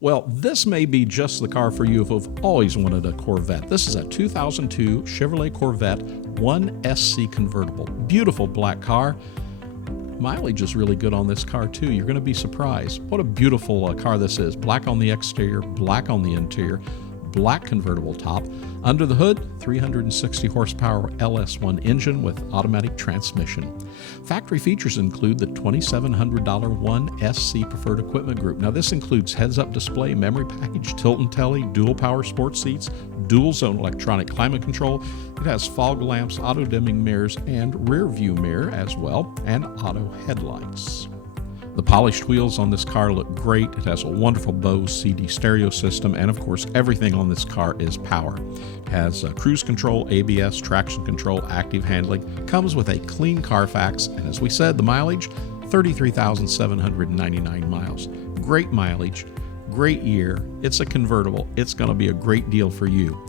Well, this may be just the car for you if you've always wanted a Corvette. This is a 2002 Chevrolet Corvette 1SC convertible. Beautiful black car. Mileage is really good on this car too. You're going to be surprised. What a beautiful car this is. Black on the exterior, black on the interior, black convertible top. Under the hood, 360 horsepower LS1 engine with automatic transmission. Factory features include the $2,700 1SC Preferred Equipment Group. Now this includes heads-up display, memory package, tilt and telly, dual power sports seats, dual zone electronic climate control. It has fog lamps, auto dimming mirrors, and rear view mirror as well, and auto headlights. The polished wheels on this car look great. It has a wonderful Bose CD stereo system, and of course everything on this car is power. It has cruise control, ABS, traction control, active handling. Comes with a clean Carfax, and as we said, the mileage, 33,799 miles. Great mileage, great year. It's a convertible. It's going to be a great deal for you.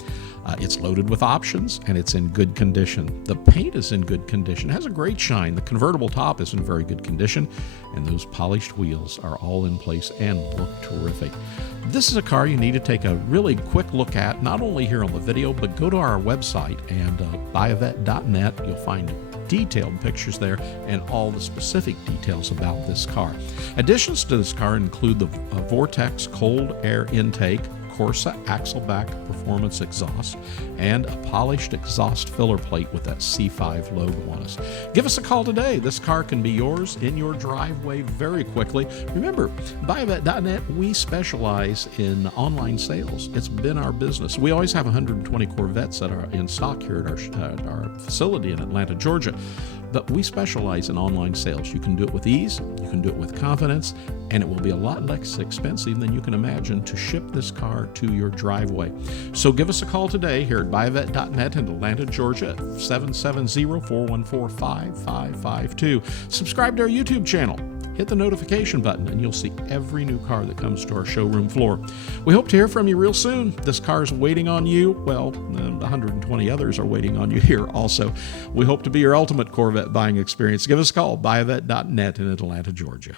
It's loaded with options, and it's in good condition. The paint is in good condition. It has a great shine. The convertible top is in very good condition, and those polished wheels are all in place and look terrific. This is a car you need to take a really quick look at, not only here on the video, but go to our website and buyavet.net. You'll find detailed pictures there and all the specific details about this car. Additions to this car include the Vortex cold air intake, Corsa axle-back performance exhaust, and a polished exhaust filler plate with that C5 logo on us. Give us a call today. This car can be yours in your driveway very quickly. Remember, buyavet.net, we specialize in online sales. It's been our business. We always have 120 Corvettes that are in stock here at our facility in Atlanta, Georgia. But we specialize in online sales. You can do it with ease, you can do it with confidence, and it will be a lot less expensive than you can imagine to ship this car to your driveway. So give us a call today here at buyavet.net in Atlanta, Georgia, 770-414-5552. Subscribe to our YouTube channel. Hit the notification button and you'll see every new car that comes to our showroom floor. We hope to hear from you real soon. This car is waiting on you. Well, 120 others are waiting on you here also. We hope to be your ultimate Corvette buying experience. Give us a call, buyavet.net in Atlanta, Georgia.